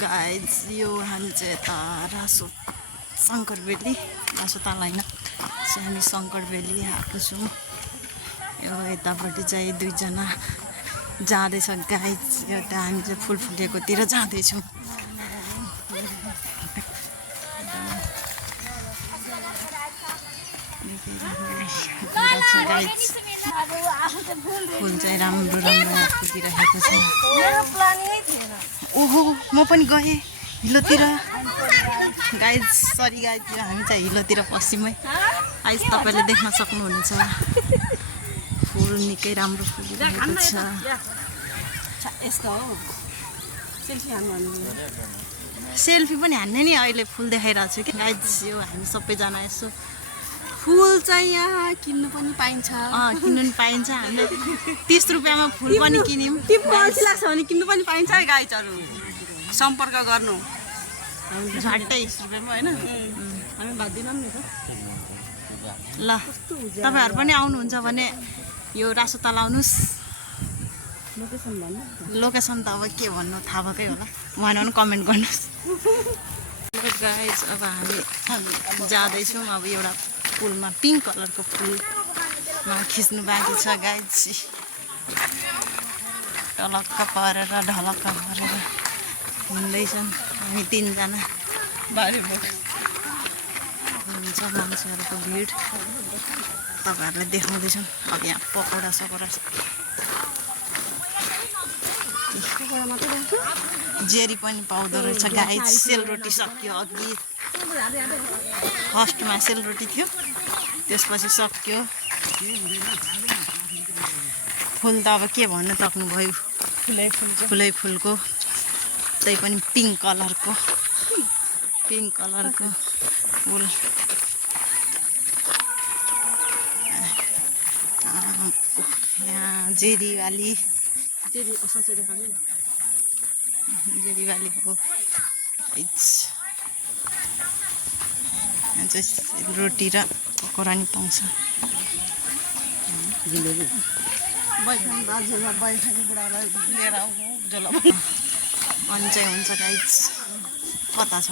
Guys यो हामी चाहिँ यता रासो शङ्कर भेली रासो ताल होइन हामी शङ्कर भेली आएको छौँ। यो यतापट्टि चाहिँ दुईजना जाँदैछ गाइज। एउटा हामी चाहिँ फुल फुलेकोतिर जाँदैछौँ। फुल चाहिँ राम्रो राम्रो फुलिरहेको छ। ओहो म पनि गएँ हिलोतिर गाइज। सरी गाइज हामी चाहिँ हिलोतिर पस्यौँ है। आइज तपाईँले देख्न सक्नुहुनेछ फुल निकै राम्रो फुलिरहेको छ। सेल्फी पनि हान्ने नि अहिले फुल देखाइरहेको छु कि गाइज। यो हामी सबैजना यसो फुल चाहिँ यहाँ किन्नु पनि पाइन्छ। किन्नु पनि पाइन्छ। हामीले 30 रुपियाँमा फुल पनि किन्यौँ। पछि लाग्छ भने किन्नु पनि पाइन्छ है गाइजहरू। सम्पर्क गर्नु झट्टै 20 रुपियाँमा होइन। हामी भाग्दैनौँ नि त। ल तपाईँहरू पनि आउनुहुन्छ भने यो रासो ताल आउनुहोस्। लोकेसन भन्नु। लोकेसन त अब के भन्नु थाहा भएकै होला। भएन भने कमेन्ट गर्नुहोस्। गाइज अब हामी जाँदैछौँ। अब एउटा फुलमा पिङ्क कलरको फुलमा खिच्नु बाँकी छ गाइज। टलक्क परेर ढलक्क परेर हिँड्दैछन् हामी 3 जना। हुन्छ मान्छेहरूको भिड तपाईँहरूलाई देखाउँदैछौँ। अब यहाँ पकौडा सकौडा जेरी पनि पाउँदो रहेछ गाइज। सेलरोटी सक्यो अघि। फर्स्टमा सेलरोटी थियो त्यसपछि सक्यो। फुल त अब के भन्नु सक्नुभयो। फुलै फुलको त्यही पनि पिङ्क कलरको फुल। यहाँ जेरीवालीको यहाँ चाहिँ रोटी र पकौडा नि पाउँछ। अनि चाहिँ हुन्छ गाइज। कता छ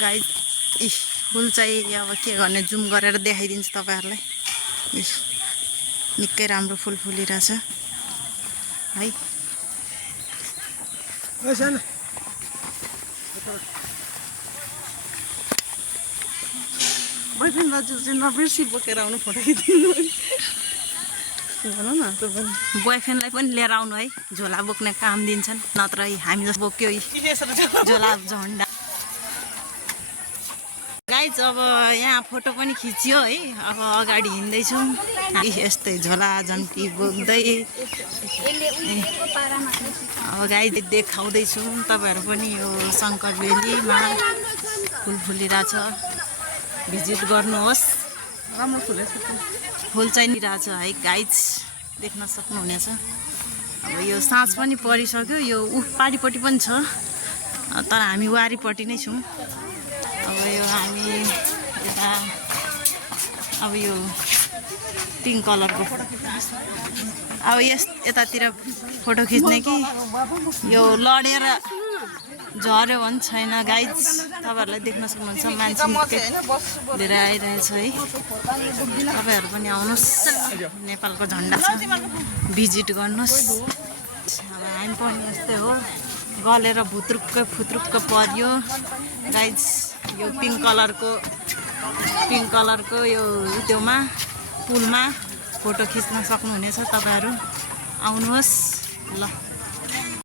गाइज। फुल चाहिँ अब के गर्ने जुम गरेर देखाइदिन्छु तपाईँहरूलाई। निकै राम्रो फुल फुलिरहेछ है। बोयफ्रेन्ड दाजु चाहिँ नबिर्सी बोकेर आउनु फोटो खिच्नु भन न। बोयफ्रेन्डलाई पनि लिएर आउनु है। झोला बोक्ने काम दिन्छन्। नत्र हामी जस्तो बोक्यो झोला झन्डा। गाइज अब यहाँ फोटो पनि खिच्यो है। अब अगाडि हिँड्दैछौँ यस्तै झोला झम्टी बोक्दै। अब गाइज देखाउँदैछौँ तपाईँहरू पनि यो शङ्कर भेलीमा फुल फुलिरहेछ। भिजिट गर्नुहोस्। राम्रो फुलेछ। फुल चाहिँ निरहेछ है गाइज देख्न सक्नुहुनेछ। अब यो साँझ पनि परिसक्यो। यो पारिपट्टि पनि छ तर हामी वारिपट्टि नै छौँ। अब यो हामी यता अब यो पिङ्क कलरको अब यतातिर फोटो खिच्ने कि यो लडेर झऱ्यो भने छैन गाइज। तपाईँहरूलाई देख्न सक्नुहुन्छ मान्छे निकै धेरै आइरहेछ है। तपाईँहरू पनि आउनुहोस्। नेपालको झन्डा छ भिजिट गर्नुहोस्। अब हामी पनि यस्तै हो गलेर फुत्रुक्क पर्यो गाइज। यो पिङ्क कलरको यो त्योमा पुलमा फोटो खिच्न सक्नुहुनेछ। तपाईँहरू आउनुहोस् ल।